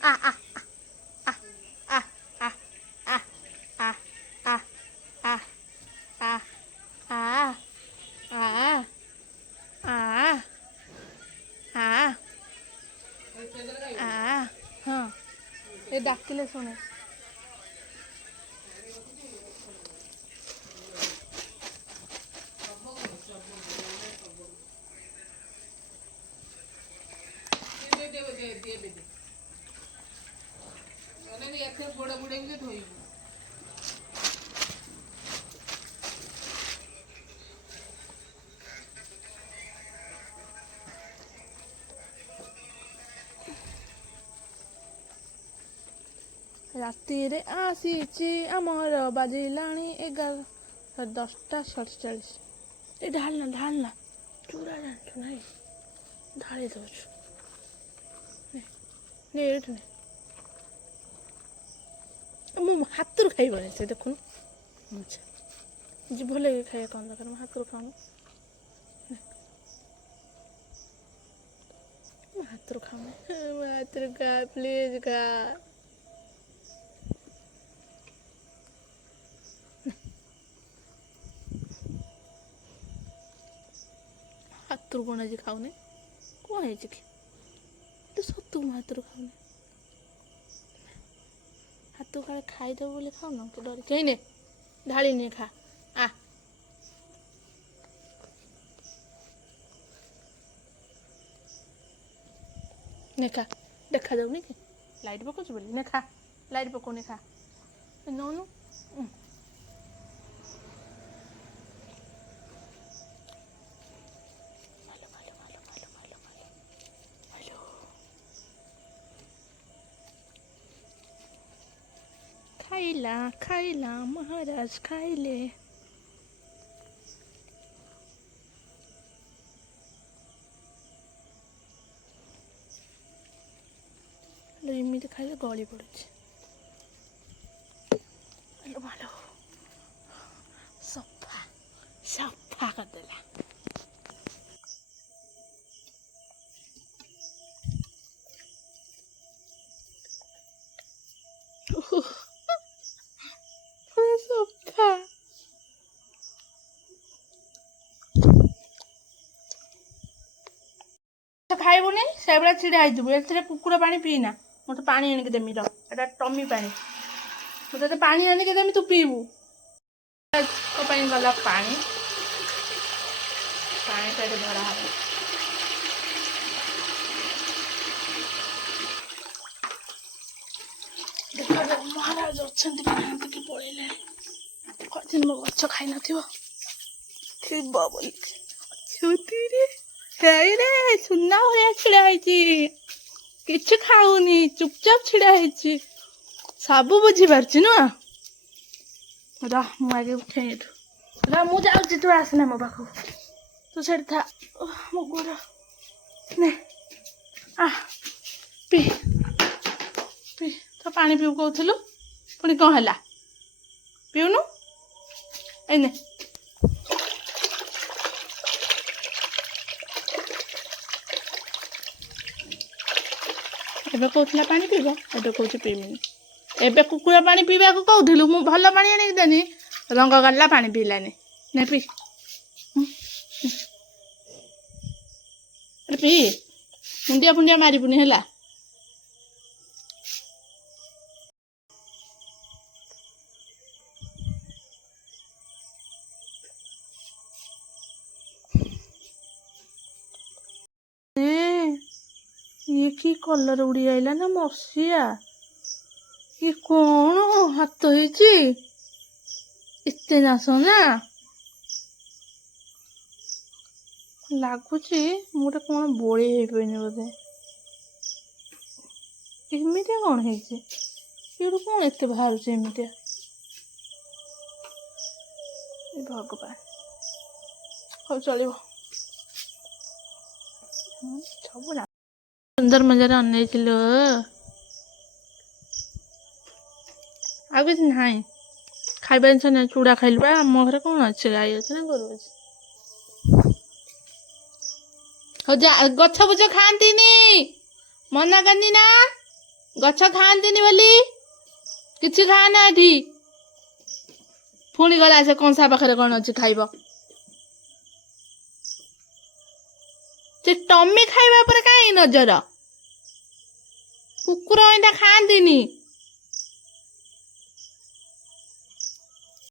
आ आ आ आ आ आ आ आ आ आ आ आ आ आ हाँ ये डाकिले शुणे गोड़ा बुड़ेंगे धोई ରାତିରେ ଆସିଛି ଆମର ବାଜିଲାଣି 11 10ଟା 47 ଏ ଢାଳନା ଚୁଡ଼ା ଜାଣିଛୁ ନାଇଁ ଢାଳି ଦଉଛୁ ନେ ଏଇଠୁ ନେ ମୁଁ ହାତରୁ ଖାଇବନି ସେ ଦେଖୁନୁ ଆଚ୍ଛା ଯେ ଭଲ ଲାଗେ ଖାଇବା କ'ଣ ଦରକାର ମୁଁ ହାତରୁ ଖାଉନୁ ମୁଁ ହାତରୁ ଖାଉନି ମୋ ହାତରୁ ଖା ପ୍ଲିଜ୍ ଖା ହାତରୁ କ'ଣ ଆଜି ଖାଉନି କ'ଣ ହେଇଛି କି ତୁ ସତୁ ମୋ ହାତରୁ ଖାଉନି ହାତକୁ କାଳେ ଖାଇଦେବୁ ବୋଲି ଖାଉନ ତୁ ଡରିକି ହେଇନେ ଢାଳିନି ଖା ଆ ନେ ଖା ଦେଖାଯାଉନି କି ଲାଇଟ୍ ପକାଉଛୁ ବୋଲି ନେ ଖା ଲାଇଟ୍ ପକାଉନି ଖା ନଉନୁ ଖାଇଲା ମହାରାଜ ଖାଇଲେ ଏମିତି ଖାଇଲେ ଗଳି ପଡୁଛି ଭଲ ସଫା କରିଦେଲା ସଫା ଖାଇବୁନି ସେଇଭଳିଆ ଛିଡ଼ା ହେଇଥିବୁ ଏଥିରେ କୁକୁର ପାଣି ପିଇନା ମୋତେ ପାଣି ଆଣିକି ଦେମି ର ଏଟା ଟମି ପାଣି ମୁଁ ତତେ ପାଣି ଆଣିକି ଦେମି ତୁ ପିଇବୁ ତୋ ପାଇଁ ଗଲା ପାଣି ପାଣି ଭରା ହବ ଦେଖାଯାଉ ମହାରାଜ ଅଛନ୍ତି କି ନାହାନ୍ତି କି ପଳେଇଲେଣି କହିଥିଲି ମୋ ଗଛ ଖାଇନଥିବ ଥିବ ବୋଲି ଅଛୁତିରେ ହେଇରେ ସୁନା ଭଳିଆ ଛିଡ଼ା ହେଇଛି କିଛି ଖାଉନି ଚୁପଚାପ ଛିଡ଼ା ହେଇଛି ସବୁ ବୁଝିପାରୁଛି ନୁହଁ ରହ ମୁଁ ଆଗେ ଉଠେଇ ଏଠୁ ରହ ମୁଁ ଯାଉଛି ତୁ ଆସନା ମୋ ପାଖକୁ ତୁ ସେଠି ଥା ମୋ ଗୋଡ଼ ନେ ପି ତ ପାଣି ପିଇବୁ କହୁଥିଲୁ ପୁଣି କ'ଣ ହେଲା ପିଉନୁ ଏଇନେ ଏବେ କହୁଥିଲା ପାଣି ପିଇବ ଏବେ କହୁଛି ପିଇବିନି ଏବେ କୁକୁର ପାଣି ପିଇବାକୁ କହୁଥିଲୁ ମୁଁ ଭଲ ପାଣି ଆଣିକି ଦେନି ରଙ୍ଗ ଗାଳିଲା ପାଣି ପିଇଲାନି ନେ ପି ପିଇ ମୁଣ୍ଡିଆ ମାରିବୁନି ହେଲା ଇଏ କି କଲର ଉଡ଼ି ଆଇଲା ନା ମସିଆ ଇଏ କ'ଣ ହାତ ହେଇଛି ଏତେ ନାଶ ନା ଲାଗୁଛି ମୁଁ ଗୋଟେ କ'ଣ ବୋଳି ହେଇପାରିନି ବୋଧେ ଏମିତିଆ କ'ଣ ହେଇଛି ଏଇଠୁ କ'ଣ ଏତେ ବାହାରୁଛି ଏମିତିଆ ଭଗବାନ ହଉ ଚଳିବ ସବୁ ସୁନ୍ଦର ମଜାରେ ଅନେଇଥିଲୁ ଆଉ କିଛି ନାହିଁ ଖାଇବା ଜିନିଷ ନାହିଁ ଚୁଡ଼ା ଖାଇଲୁ ବା ଆମ ଘରେ କ'ଣ ଅଛି ଗାଈ ଅଛି ନା ଗୋରୁ ଅଛି ହଉ ଯା ଗଛ ବୁଛ ଖାଆନ୍ତିନି ମନା କରନି ନା ଗଛ ଖାଆନ୍ତିନି ବୋଲି କିଛି ଖାଆନା ଏଠି। ପୁଣି ଗଲା ସେ କଂସା ପାଖରେ କଣ ଅଛି ଖାଇବ। ସେ ଟମି ଖାଇବା ଉପରେ କାହିଁ ନଜର? କୁକୁର ଏଇଟା ଖାଆନ୍ତିନି।